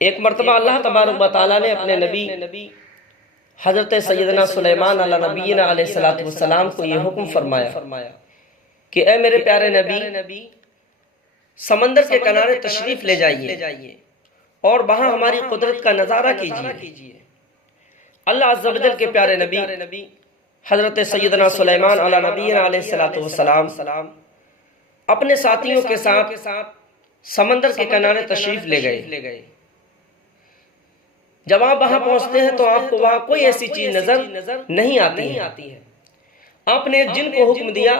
ایک مرتبہ اللہ تبارک و تعالیٰ نے اپنے نبی حضرت سیدنا سلیمان علیہ نبینا علیہ السلام کو یہ حکم فرمایا کہ اے میرے پیارے نبی سمندر کے کنارے تشریف لے جائیے اور وہاں ہماری قدرت کا نظارہ کیجیے۔ اللہ عز و جل کے پیارے نبی حضرت سیدنا سلیمان علیہ نبینا علیہ السلام اپنے ساتھیوں کے ساتھ سمندر کے کنارے تشریف لے گئے۔ جب آپ وہاں پہنچتے ہیں تو آپ کو وہاں کوئی ایسی چیز نظر نہیں آتی ہے۔ آپ نے ایک جن کو حکم دیا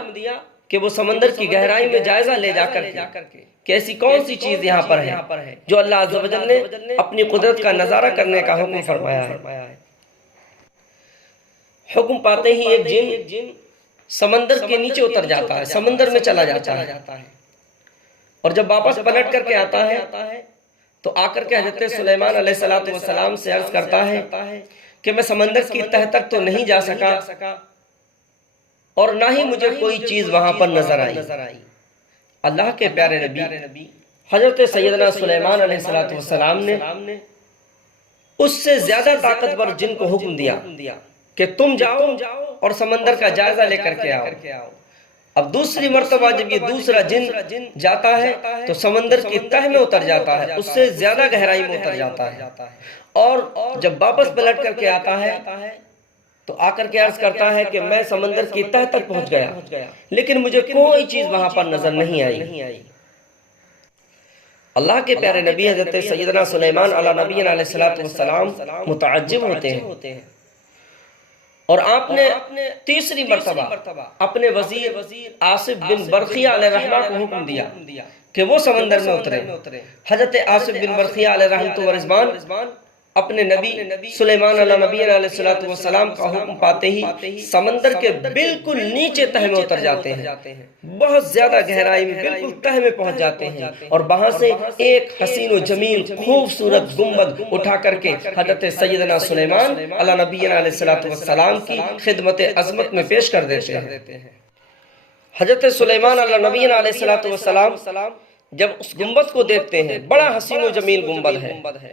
کہ وہ سمندر کی گہرائی میں جائزہ لے جا کر کے کہ ایسی کون سی چیز یہاں پر ہے جو اللہ عز و جل نے اپنی قدرت کا نظارہ کرنے کا حکم فرمایا ہے۔ حکم پاتے ہی ایک جن سمندر کے نیچے اتر جاتا ہے، سمندر میں چلا جاتا ہے، اور جب واپس پلٹ کر کے آتا ہے تو آ کر کے حضرت سلیمان علیہ السلام سے عرض کرتا ہے کہ میں سمندر کی تہ تک تو نہیں جا سکا اور نہ ہی مجھے کوئی چیز وہاں پر نظر آئی۔ اللہ کے پیارے نبی حضرت سیدنا سلیمان علیہ السلام نے اس سے زیادہ طاقتور جن کو حکم دیا کہ تم جاؤ اور سمندر کا جائزہ لے کر کے آؤ۔ اب دوسری مرتبہ جب یہ دوسرا جن جاتا ہے تو سمندر کی تہ میں اتر جاتا ہے، اس سے زیادہ گہرائی میں اتر جاتا ہے، اور جب واپس پلٹ کر کے آتا ہے تو آ کر کے عرض کرتا ہے کہ میں سمندر کی تہ تک پہنچ گیا لیکن مجھے کوئی چیز وہاں پر نظر نہیں آئی۔ اللہ کے پیارے نبی حضرت سیدنا سلیمان علیہ نبینا علیہ السلام متعجب ہوتے ہیں، اور آپ نے تیسری مرتبہ اپنے وزیر آصف بن برقیہ علیہ الرحمہ کو حکم دیا کہ وہ سمندر میں اترے۔ حضرت آصف بن برقیہ علیہ رحمۃ و رضوان اپنے نبی سلیمان علیہ نبینا علیہ السلام کا حکم پاتے ہی سمندر کے بالکل نیچے تہ میں اتر جاتے ہیں، بہت زیادہ گہرائی میں بالکل تہ میں پہنچ جاتے ہیں، اور وہاں سے ایک حسین و جمیل خوبصورت گنبد اٹھا کر کے حضرت سیدنا سلیمان علیہ نبینا علیہ السلام کی خدمت عظمت میں پیش کر دیتے ہیں۔ حضرت سلیمان علیہ نبینا علیہ السلام جب اس گنبد کو دیکھتے ہیں، بڑا حسین و جمیل گنبد ہے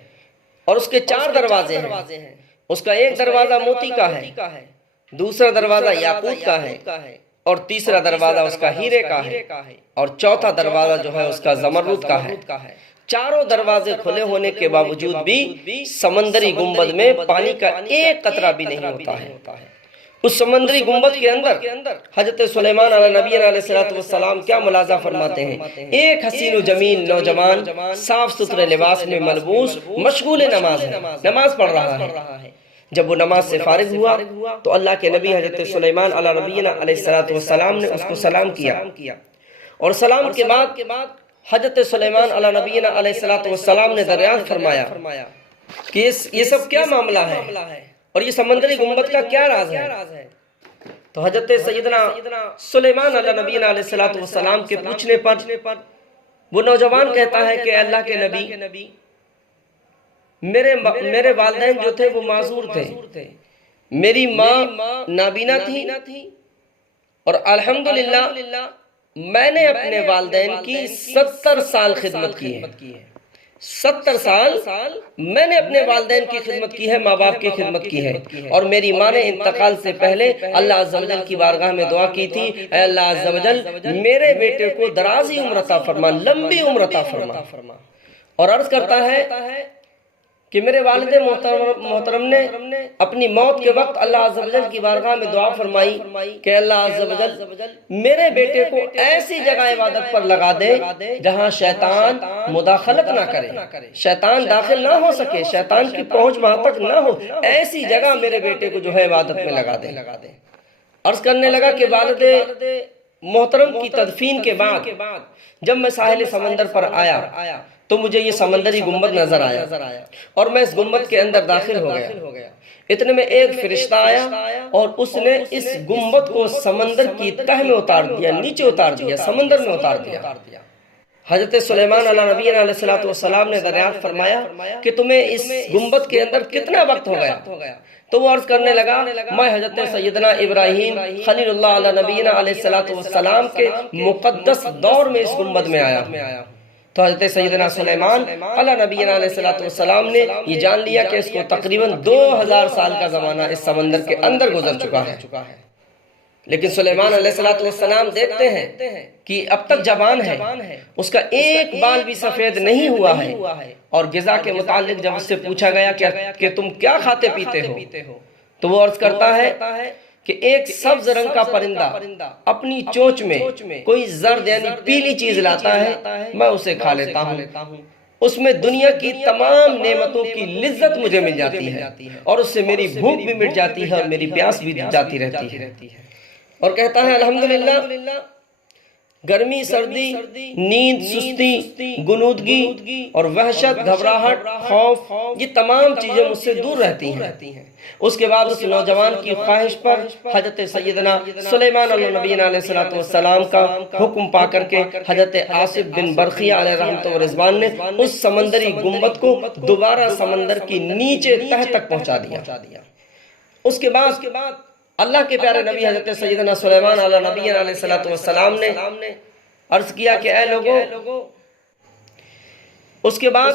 اور اس کے 4 دروازے ہیں۔ اس کا ایک دروازہ موتی کا ہے، دوسرا دروازہ یاقوت کا ہے، اور تیسرا دروازہ اس کا ہیرے کا ہے، اور چوتھا دروازہ جو ہے اس کا زمرد کا ہے۔ چاروں دروازے کھلے ہونے کے باوجود بھی سمندری گنبد میں پانی کا ایک قطرہ بھی نہیں ہوتا ہے۔ اس سمندری گنبد کے اندر حضرت سلیمان علیہ نبینا علیہ السلام کیا ملاحظہ فرماتے ہیں؟ ایک حسین و جمیل نوجوان صاف ستھرے لباس میں ملبوس مشغول نماز ہے، نماز پڑھ رہا ہے۔ جب وہ نماز سے فارغ ہوا تو اللہ کے نبی حضرت سلیمان علیہ نبینا علیہ السلام نے اس کو سلام کیا، اور سلام کے بعد حضرت سلیمان علیہ نبینا علیہ السلام نے دریافت فرمایا کہ یہ سب کیا معاملہ ہے اور یہ سمندری گنبد کا کیا راز ہے؟ تو حضرت سیدنا سلیمان علیہ نبینا علیہ السلام کے پوچھنے پر وہ نوجوان کہتا ہے کہ اللہ کے نبی میرے والدین جو تھے وہ معذور تھے، میری ماں نابینا تھی، اور الحمدللہ میں نے اپنے والدین کی 70 سال خدمت کی ہے۔ 70 سال میں نے اپنے والدین کی خدمت کی ہے، ماں باپ کی خدمت کی ہے، اور میری ماں نے انتقال سے پہلے اللہ عز و جل کی بارگاہ میں دعا کی تھی، اے اللہ عز و جل میرے بیٹے کو درازی عمر عطا فرما، لمبی عمر عطا فرما، اور عرض کرتا ہے کہ میرے والد محترم نے اپنی موت کے وقت اللہ عز و جل کی بارگاہ میں دعا فرمائی کہ اللہ عز و جل میرے بیٹے کو ایسی جگہ عبادت پر لگا دے جہاں شیطان مداخلت نہ کرے، شیطان داخل نہ ہو سکے، شیطان کی پہنچ وہاں تک نہ ہو، ایسی جگہ میرے بیٹے کو جو ہے عبادت میں لگا دے۔ عرض کرنے لگا کہ والد محترم کی تدفین کے بعد جب میں ساحل سمندر پر آیا تو مجھے یہ سمندری گنبد نظر آیا، اور میں اس گنبد کے اندر داخل ہو گیا۔ اتنے میں ایک فرشتہ آیا اور اس نے اس گنبد کو سمندر کی تہ میں اتار دیا، نیچے اتار دیا، سمندر میں اتار دیا۔ حضرت سلیمان علیہ نبینا علیہ السلام نے دریافت فرمایا کہ تمہیں اس گنبد کے اندر کتنا وقت ہو گیا؟ تو وہ عرض کرنے لگا میں حضرت سیدنا ابراہیم خلیل اللہ علیہ نبینا علیہ السلام کے مقدس دور میں اس گنبد میں آیا ہوں۔ تو حضرت سیدنا سلیمان علیہ نبینا علیہ السلام نے یہ جان لیا کہ اس کو تقریباً 2000 سال کا زمانہ اس سمندر کے اندر گزر چکا ہے، لیکن سلیمان علیہ السلام دیکھتے ہیں کہ اب تک جوان ہے، اس کا ایک بال بھی سفید نہیں ہوا ہے، اور غذا کے متعلق جب اس سے پوچھا گیا کہ تم کیا کھاتے پیتے ہو، تو وہ عرض کرتا ہے کہ ایک سبز رنگ کا پرندہ اپنی چونچ میں کوئی زرد یعنی پیلی چیز لاتا ہے، میں اسے کھا لیتا ہوں، اس میں دنیا کی تمام نعمتوں کی لذت مجھے مل جاتی ہے، اور اس سے میری بھوک بھی مٹ جاتی ہے اور میری پیاس بھی جاتی رہتی ہے۔ اور کہتا ہے الحمدللہ گرمی، سردی، نیند، سستی، غنودگی اور وحشت، گھبراہٹ، خوف، یہ تمام چیزیں مجھ سے دور رہتی ہیں۔ اس کے بعد اس نوجوان کی خواہش پر حضرت سیدنا سلیمان علیہ نبینا علیہ السلام کا حکم پا کر کے حضرت آصف بن برخیہ علیہ رحمت و رضوان نے اس سمندری گنبد کو دوبارہ سمندر کی نیچے تہ تک پہنچا دیا۔ اس کے بعد اللہ کے پیارے نبی حضرت سیدنا سلیمان علیہ نبینا علیہ السلام نے عرض کیا کہ اے لوگو، اس کے بعد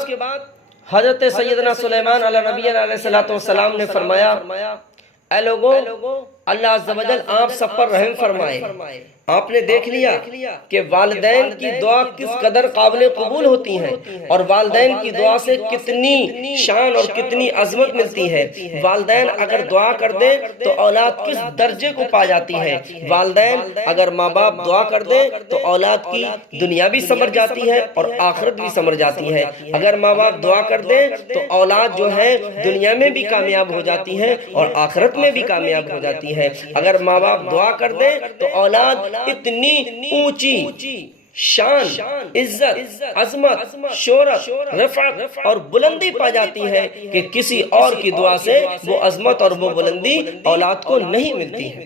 حضرت سیدنا سلیمان علیہ نبینا علیہ السلام نے فرمایا اے لوگو، اللہ عز و جل آپ سب پر رحم فرمائے۔ آپ نے دیکھ لیا کہ والدین کی دعا کس قدر قابل قبول ہوتی ہیں، اور والدین کی دعا سے کتنی شان اور کتنی عظمت ملتی ہے۔ والدین اگر دعا کر دیں تو اولاد کس درجے کو پا جاتی ہے۔ والدین اگر ماں باپ دعا کر دیں تو اولاد کی دنیا بھی سنور جاتی ہے اور آخرت بھی سنور جاتی ہے۔ اگر ماں باپ دعا کر دیں تو اولاد جو ہے دنیا میں بھی کامیاب ہو جاتی ہے اور آخرت میں بھی کامیاب ہو جاتی ہے۔ اگر ماں باپ دعا کر دیں تو اولاد اتنی اونچی شان، عزت، عظمت، شہرت، رفعت اور بلندی پا جاتی ہے کہ کسی اور کی دعا سے وہ عظمت اور وہ بلندی اولاد کو نہیں ملتی ہے۔